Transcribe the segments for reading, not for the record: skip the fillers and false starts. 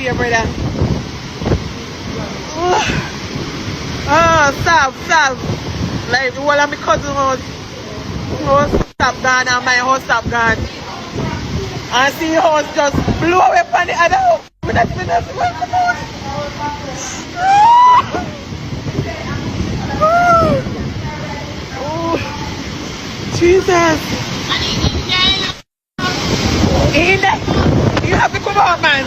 here, brother. Oh, stop. Like the whole of my cousin house stop gone and my house stop gone. And see the house just blew away from the other house. Oh, Jesus. You have to come out, man.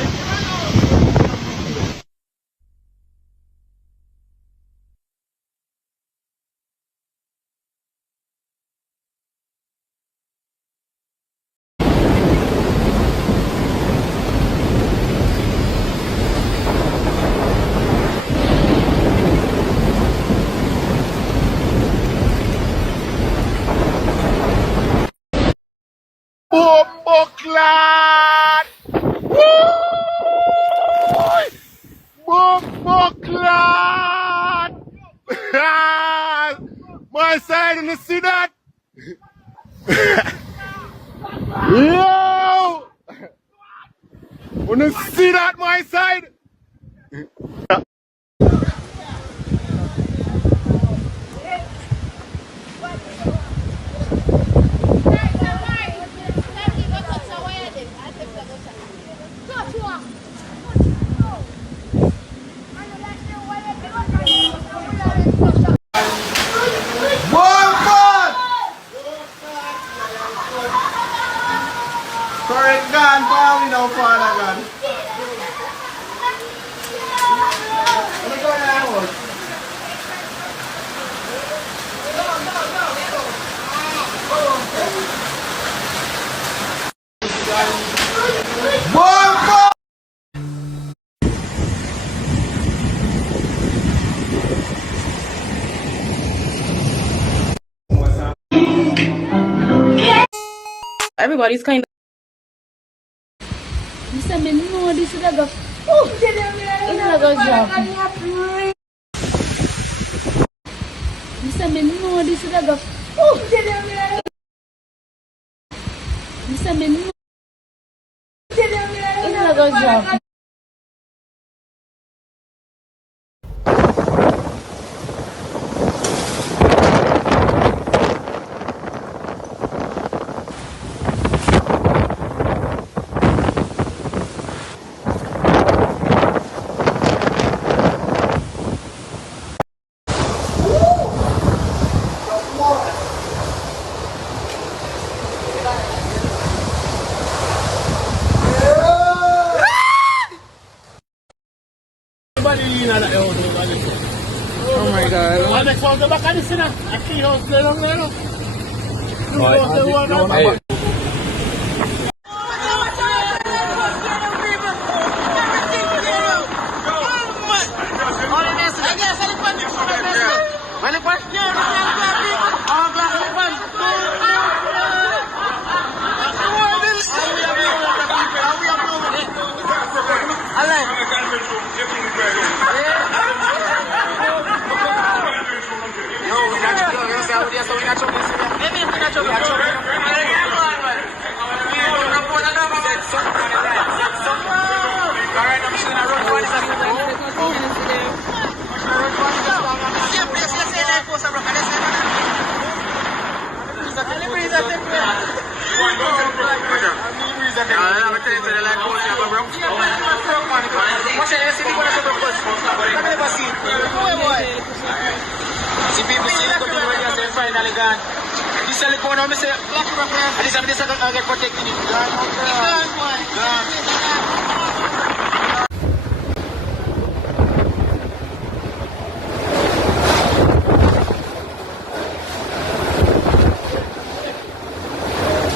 Bumbuckland! Bumbuckland! My side, and you see that? Yo! Wanna see that, my side? Correct gun, probably no father gun. What go that was? Everybody's kind of. Mr. No, this is like a. Oh, it's like a job. Mr. No, this is like a. Oh, Mr. No, it's like a job. Oh my God.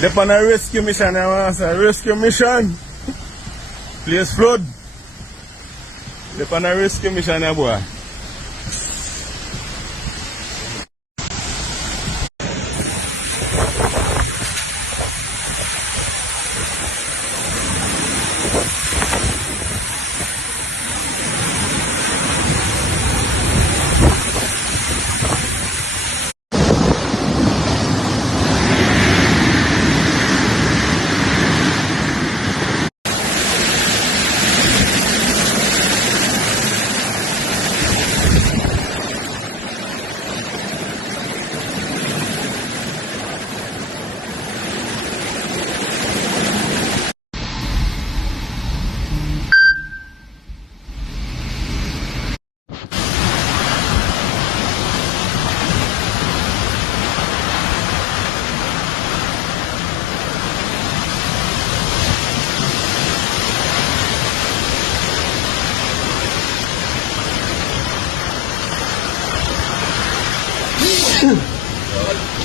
They're on a rescue mission, rescue mission. Place flood. They're on a rescue mission, boy.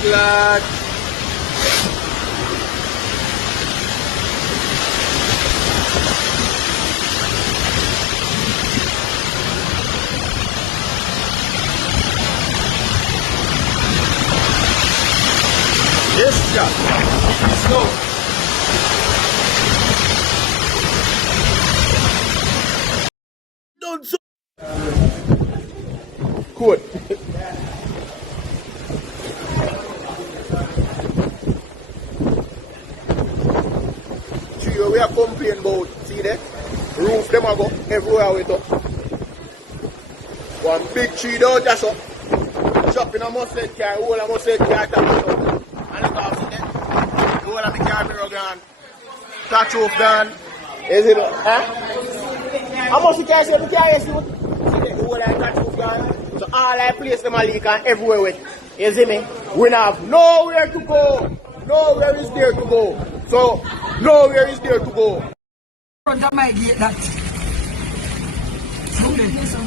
Glad. Yes, sir. Let's go. Don't so. Good. We are complaining about, see that? Roof them a go everywhere with up. One big tree down just up. Chop in a mustard car, whole a mustard car top it up. And look how see that? The whole of the car mirror gone. Touch roof gone. Is it? Huh? How much you can see the car? See the whole of the touch roof gone. So all I place them a leak and everywhere with. You see me? We have nowhere to go. Nowhere is there to go. So nowhere is there to go. Front of my gate that.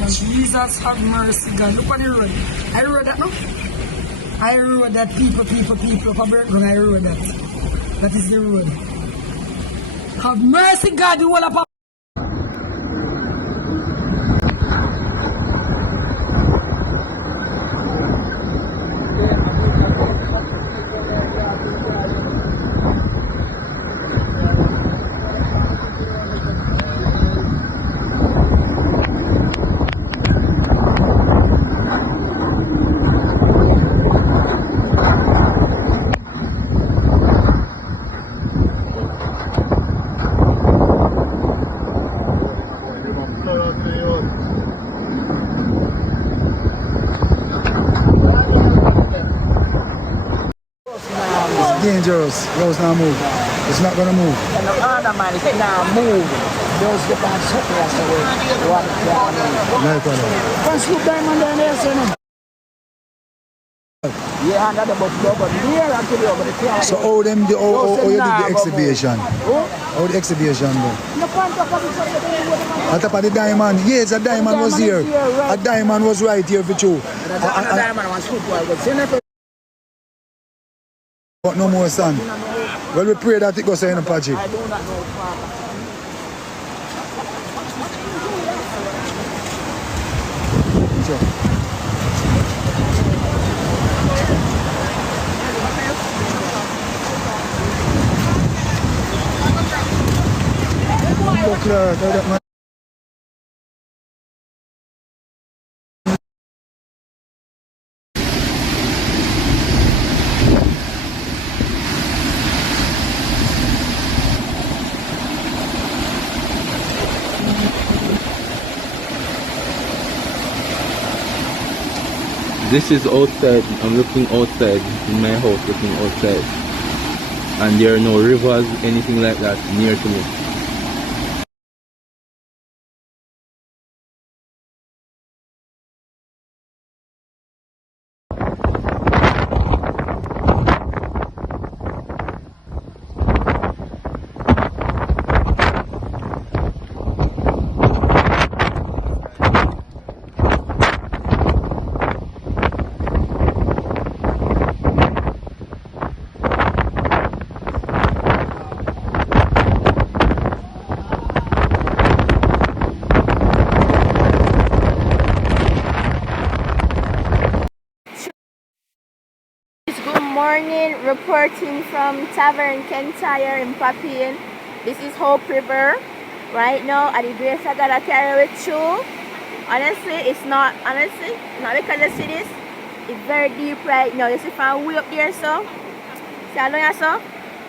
Jesus have mercy, God. Look on the road. I rode that, no? I rode that. People. For Burton, I rode that. That is the road. Have mercy, God. You all up. Dangerous. Those not move. It's not gonna move. And the other man is now move. Those get on surplus away. What No problem. Once you diamond down there, son. Yeah, another but near until you over the car. So how them do how you do the exhibition? How the exhibition go? On top of the diamond. Yes, a diamond was here. A diamond was right here for you. A diamond was football, but no more son. Well, we pray that it goes in a project. I do not know, Father. This is outside. I'm looking outside in my house, looking outside, and there are no rivers, anything like that near to me. Morning, reporting from Tavern Kentire in Papine. This is Hope River. Right now at the grace I gotta carry with you. Honestly, it's not because you see this. It's very deep right now. You see from way up there, so see I know you so?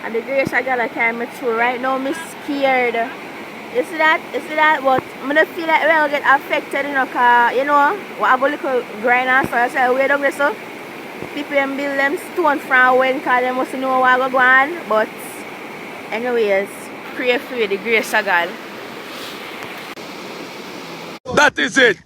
And the grace I gotta carry me through. Right now I'm scared. You see that? But I don't feel like we'll get affected, you know, cause you know, we have a little grind and so I say way down there so. People can build them stone from when because they must know what go on. But anyways, pray for the grace of God. That is it.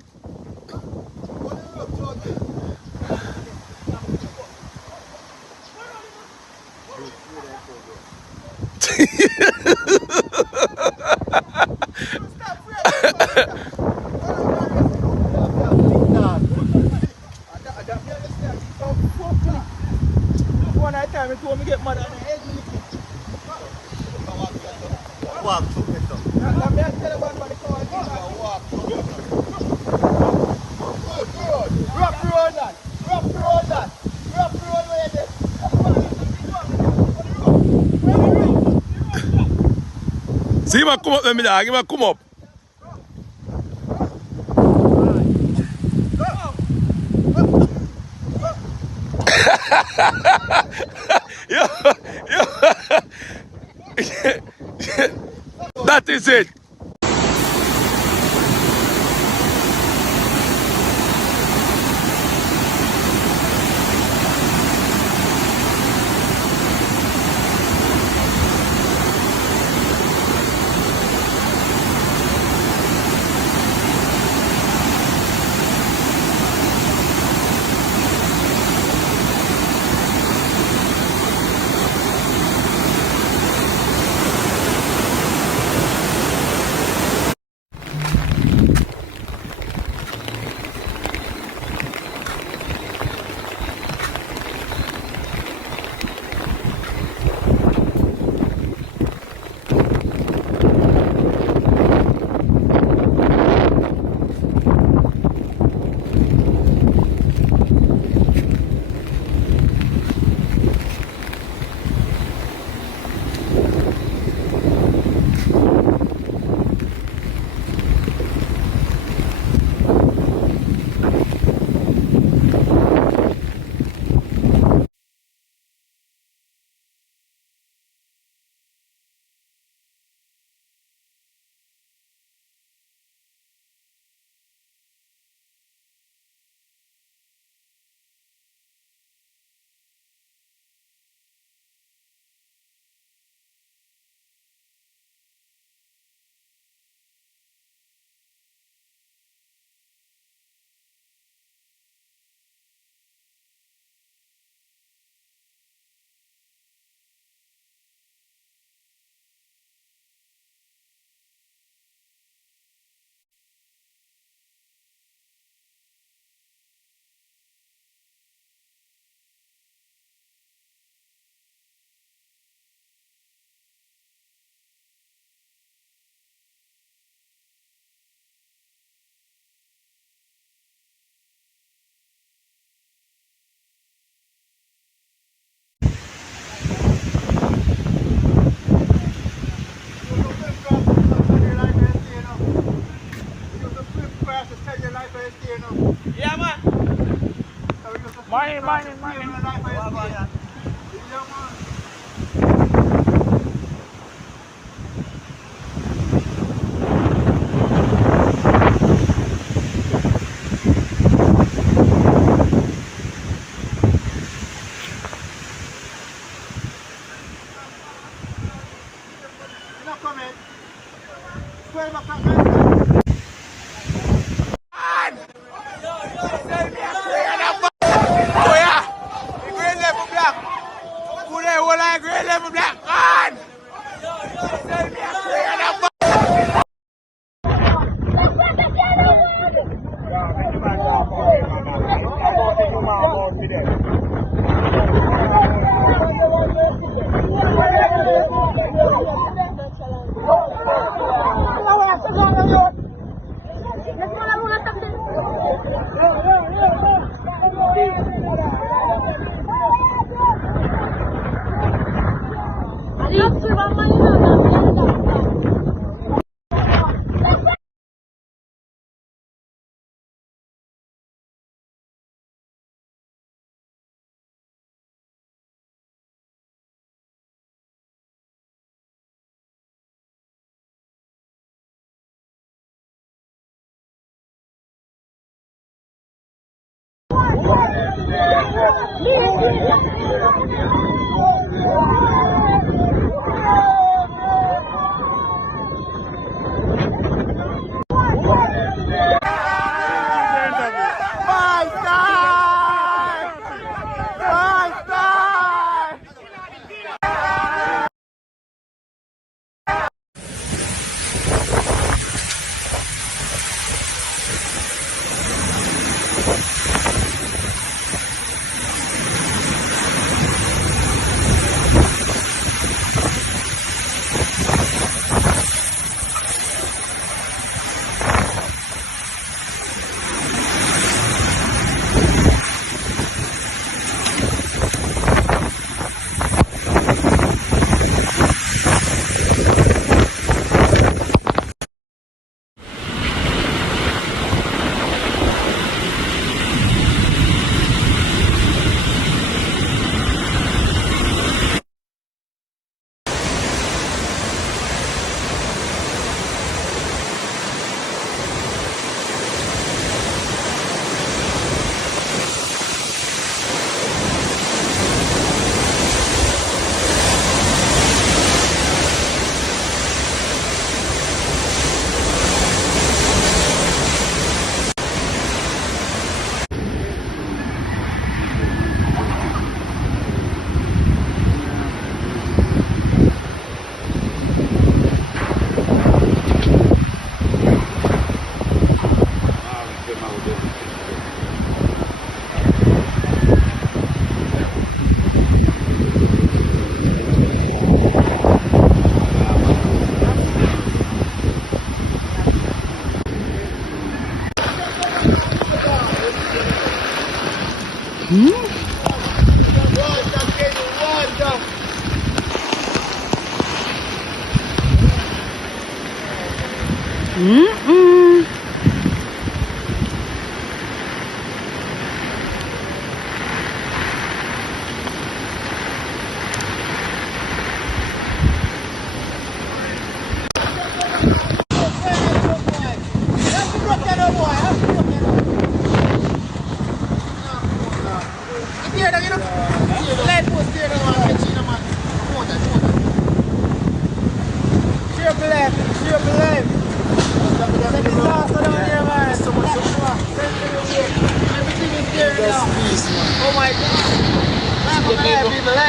See him come up with me dog, him come up. That is it. Yeah, man. Morning.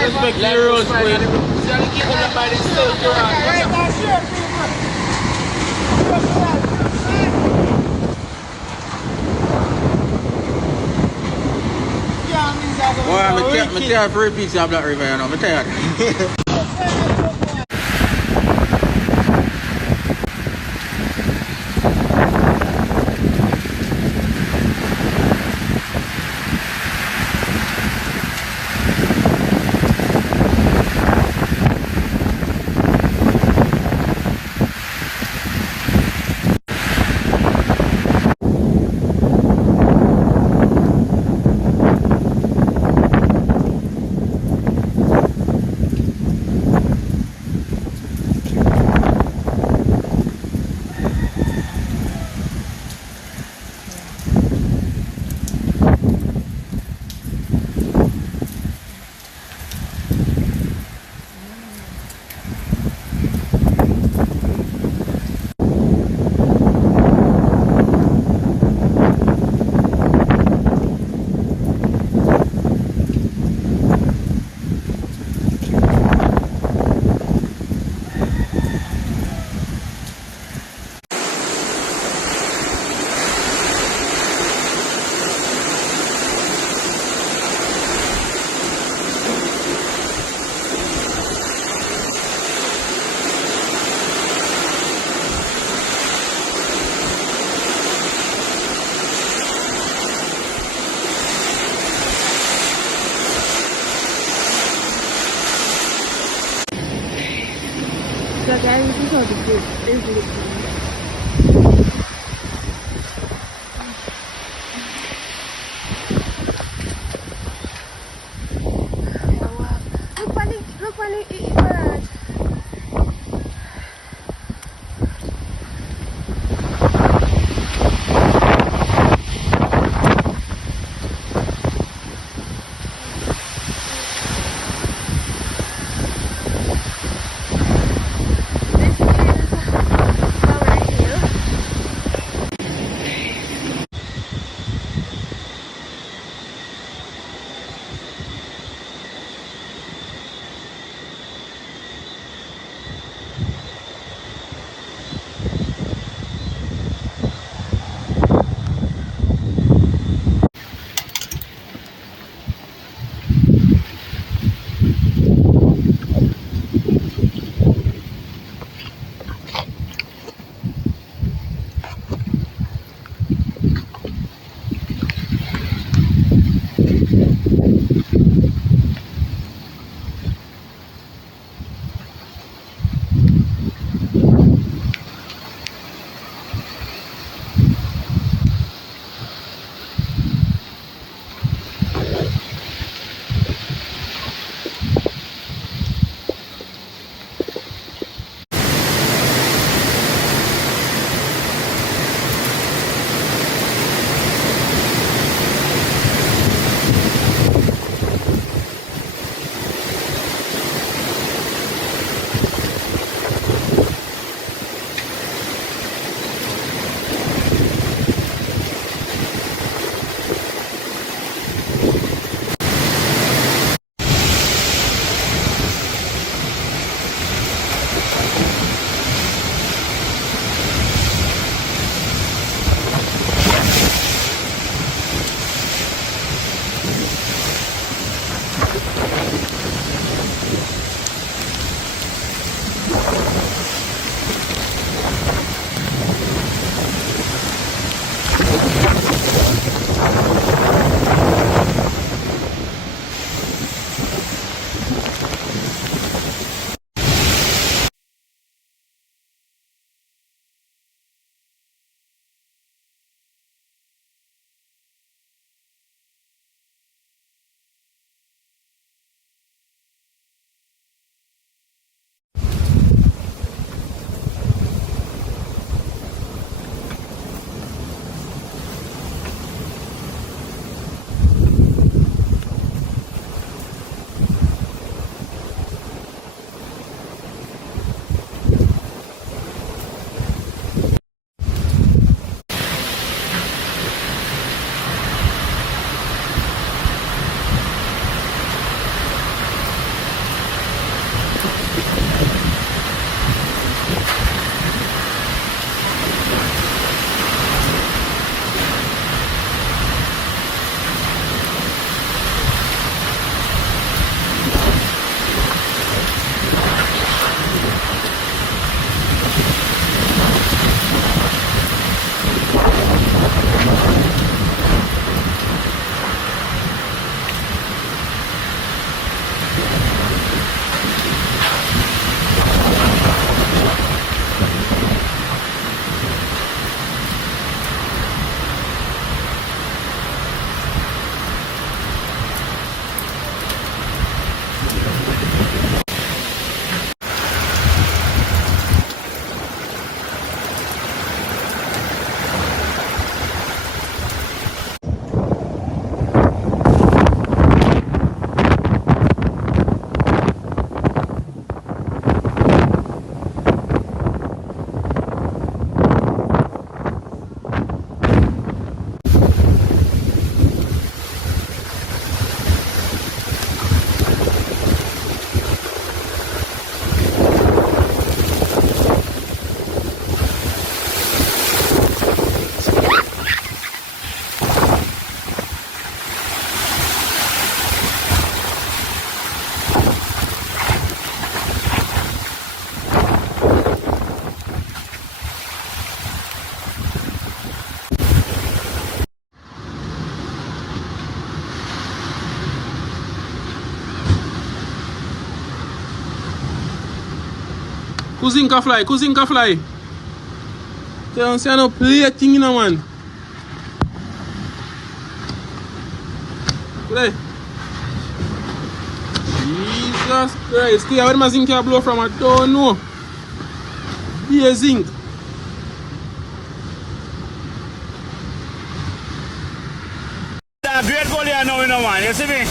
Respect the rules, I can't repeat the Black River, you know, I'm tired. So guys, this is how the boat is looking. Look on it bird. This is our hill. Kuzinka fly, Kuzinka fly. You don't see no play thing in a man. Play. Jesus Christ. Where my zinc can blow from? I don't know. Be a zinc. A great goal here now, you know, man. You see me?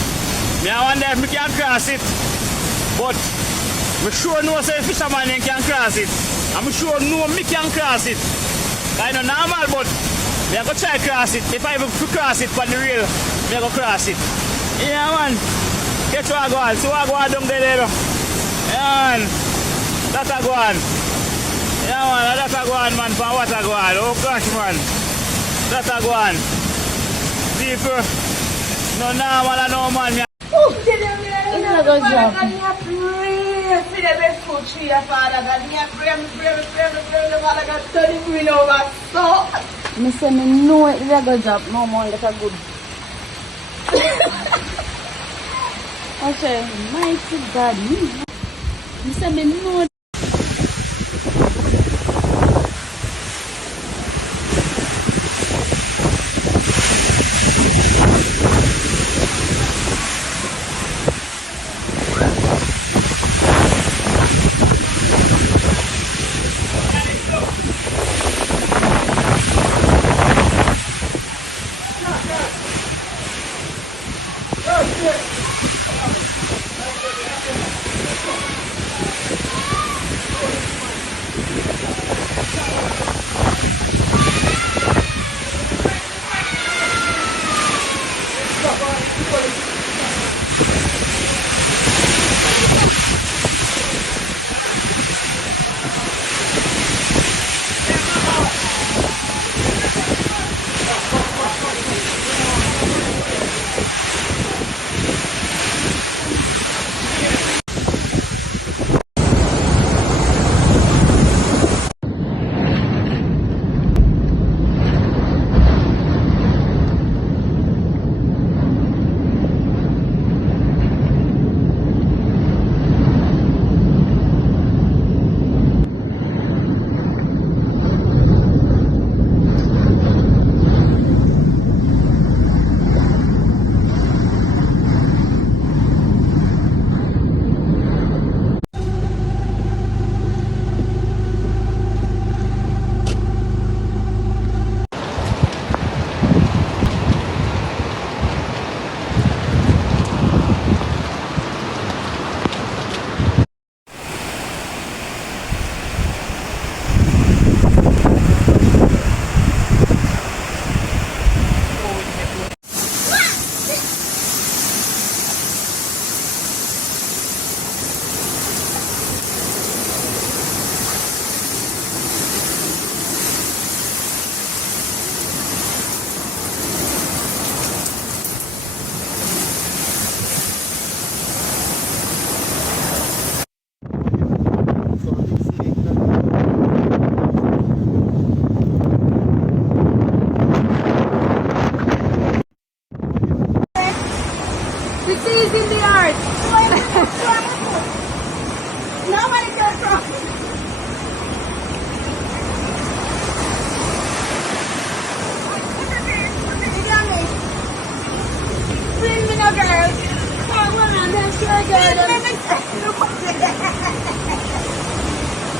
I wonder if I can cross it. But I'm sure no say fisherman can cross it. I'm sure no me can cross it. I know normal, but I go try cross it. If I ever cross it on the rail, I go cross it. Yeah, man. Catch what I go on. See what I go on down there. Yeah, man. That's a go on. Yeah, man. That's a go on, man. For what I go on. Oh, gosh, man. That's a go on. People, no normal and no man. It's a good job. I say me know it's a good job. No more like a good. Okay, mighty God. I say me know.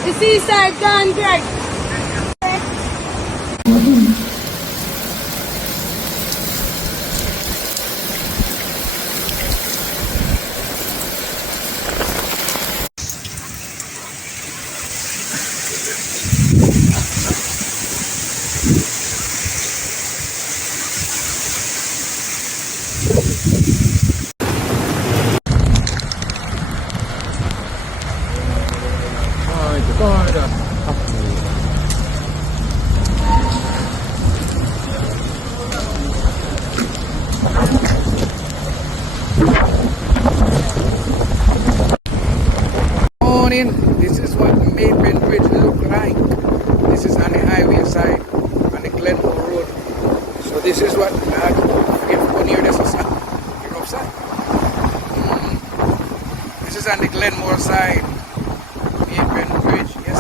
The seaside gone, Greg. Morning. This is what the Jamaican bridge look like. This is on the highway side, on the Glenmore Road. So this is what if near this side. You're upside. This is on the Glenmore side. Jamaican bridge. Yes.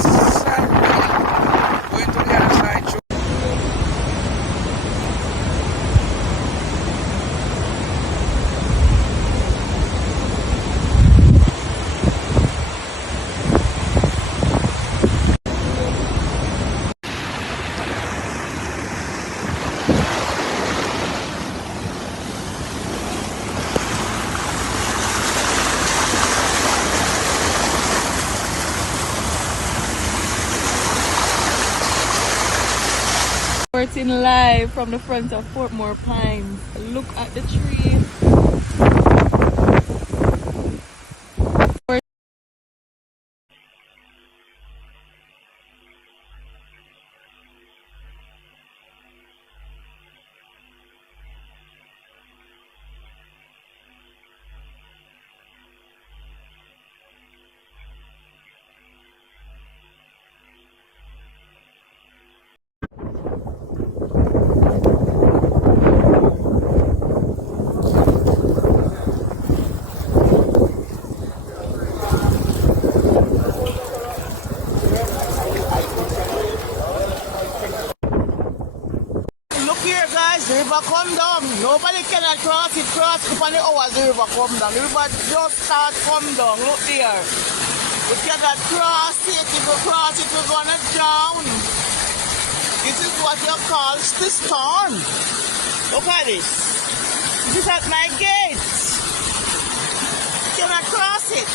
Reporting live from the front of Portmore Pines. Look at the tree. Look here, guys, the river come down. Nobody cannot cross it. Cross up on the hours, the river come down. The river just start come down. Look there. We cannot cross it. If we cross it, we're gonna drown. This is what you call the storm. Look at this. This is at my gates. You cannot cross it.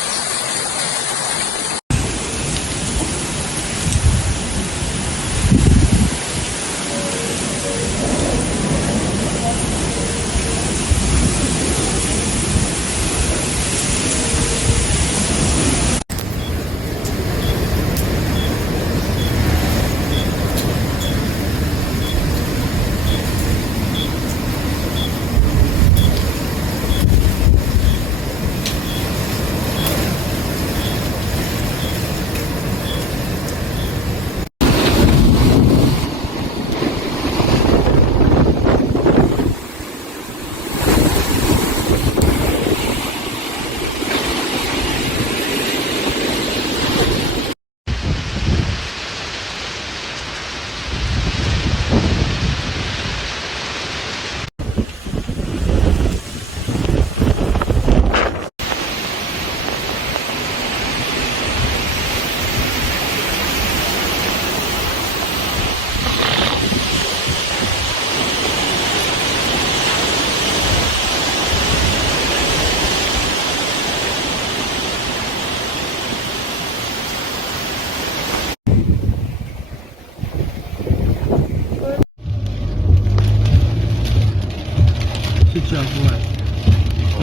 Switch off what?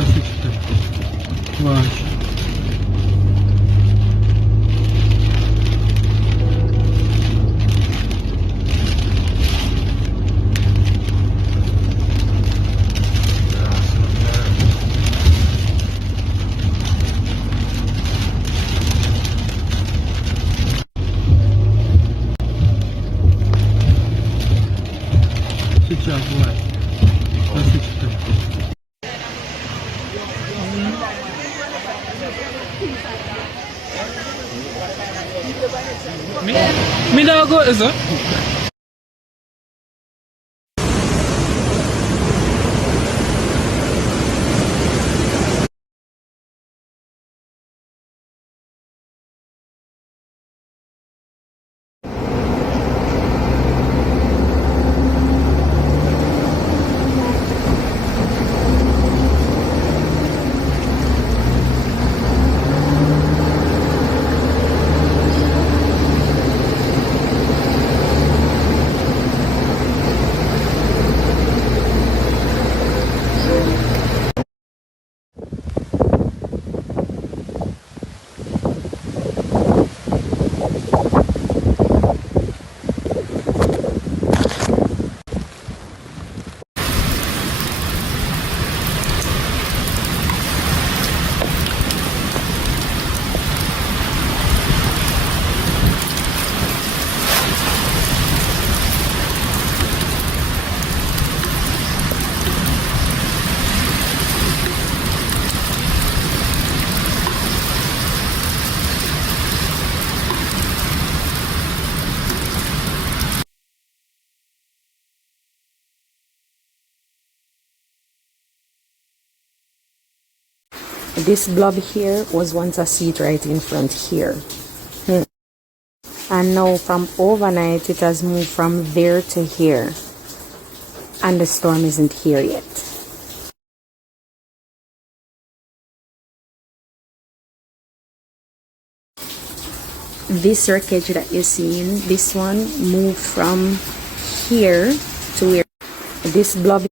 Switch off. Wash. Switch off what? Switch off. Me don't go, is it? This blob here was once a seat right in front here. And now from overnight it has moved from there to here. And the storm isn't here yet. This wreckage that you're seeing, this one moved from here to where this blob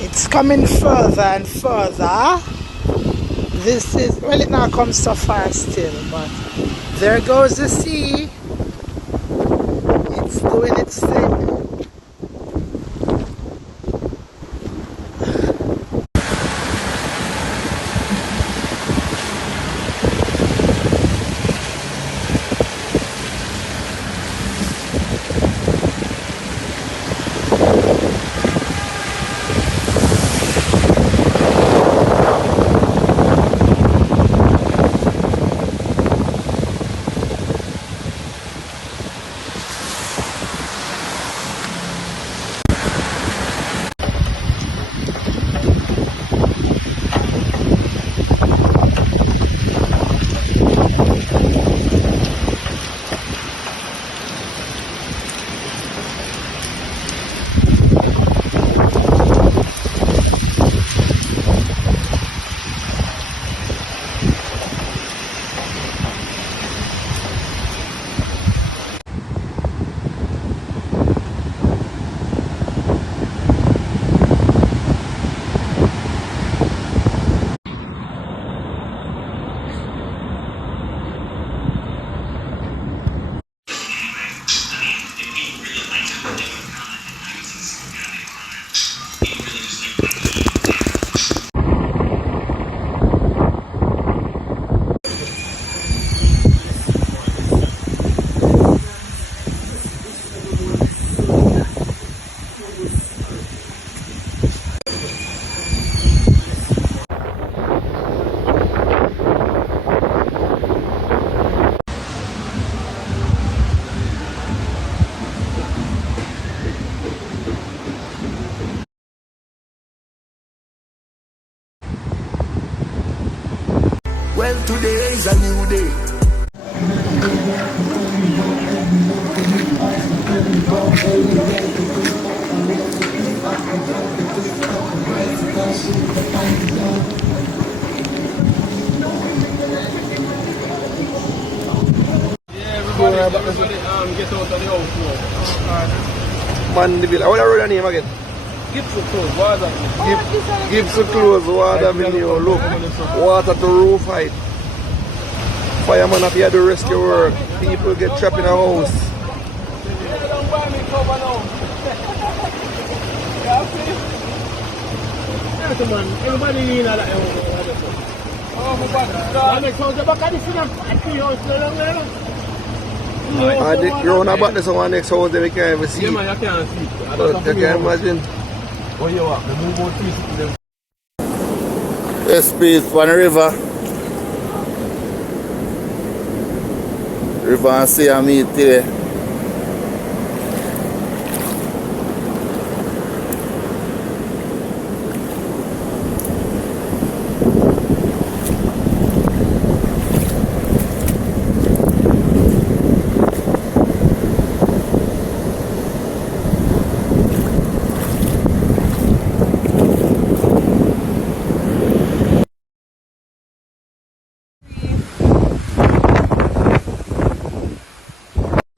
It's coming further and further. This is, well, it now comes so far still, but there goes the sea. It's doing its thing. Well, today is a new day. Everybody get out of the house. Man, the village. What are the name again? Gibson Close, what is that? Gibson Close, Water Avenue. Look, water to roof height. Fireman up here do rescue work. People get trapped in a house. Don't buy me cover now. Everybody in that oh, my God. I'm going to back at this And the ground about this one next house that we can't even see. Yeah, man, you can't see. But you can imagine. Oh, you are. The move out to them. This space on the river. River and sea and meet there.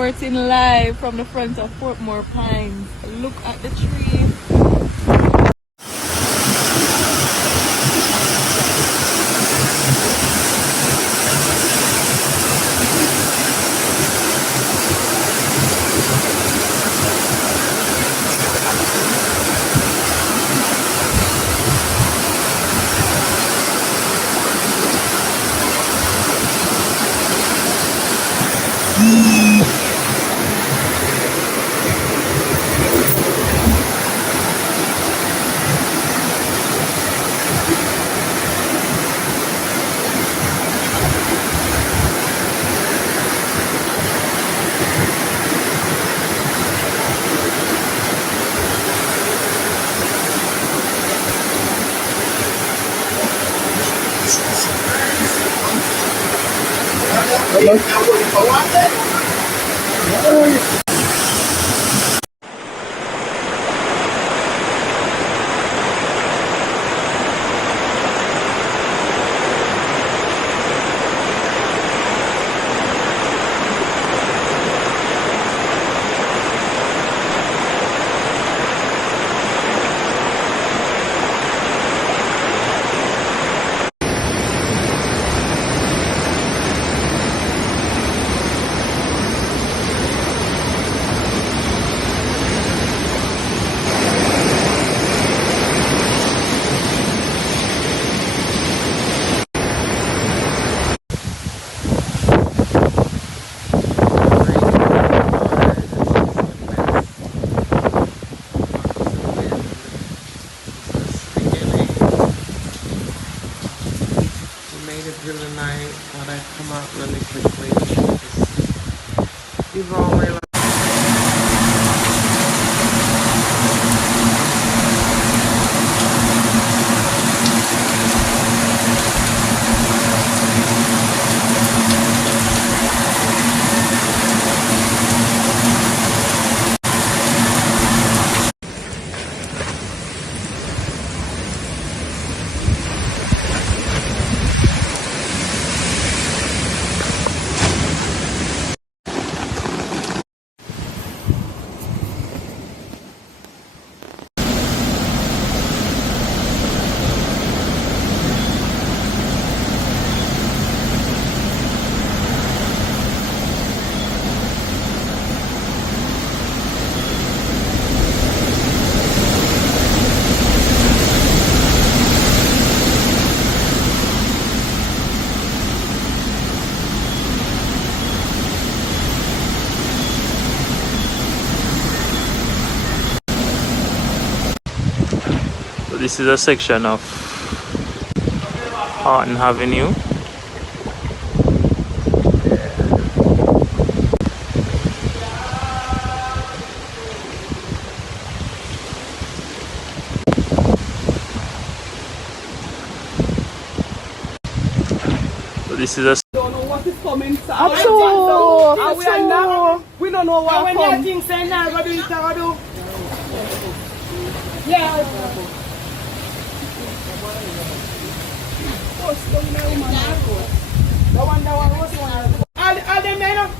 Reporting live from the front of Portmore Pines. Look at the tree. Really nice. Thought I'd come out really quickly. You've all my life. This is a section of Horton Avenue. So this is a Don't know what is coming. We don't know what when you think say now what do you do? Yeah. All them men.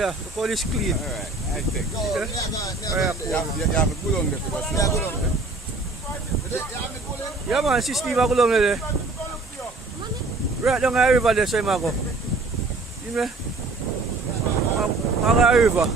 Yeah, the call is clean. Alright, I think. Yeah. You have to go down there for us. Yeah man, si Steve ako lang nila. Right down nga river there sa ako. Yun ba? Mga river.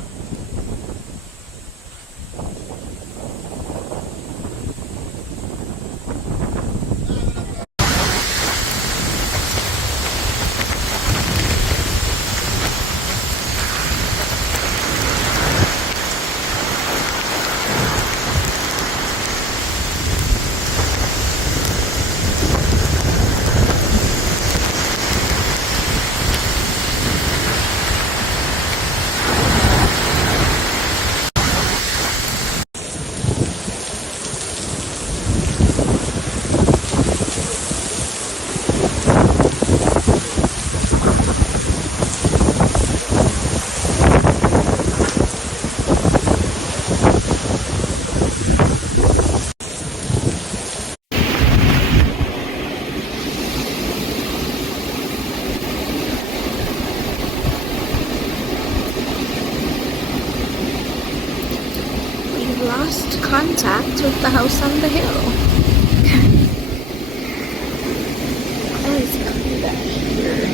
Lost contact with the house on the hill. Oh, it's coming back here.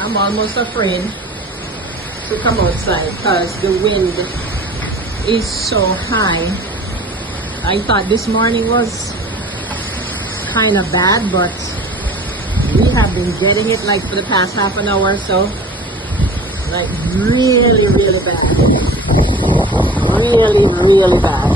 I'm almost afraid to come outside because the wind is so high. I thought this morning was kind of bad, but we have been getting it like for the past half an hour or so. Like really, really bad. Really, really bad.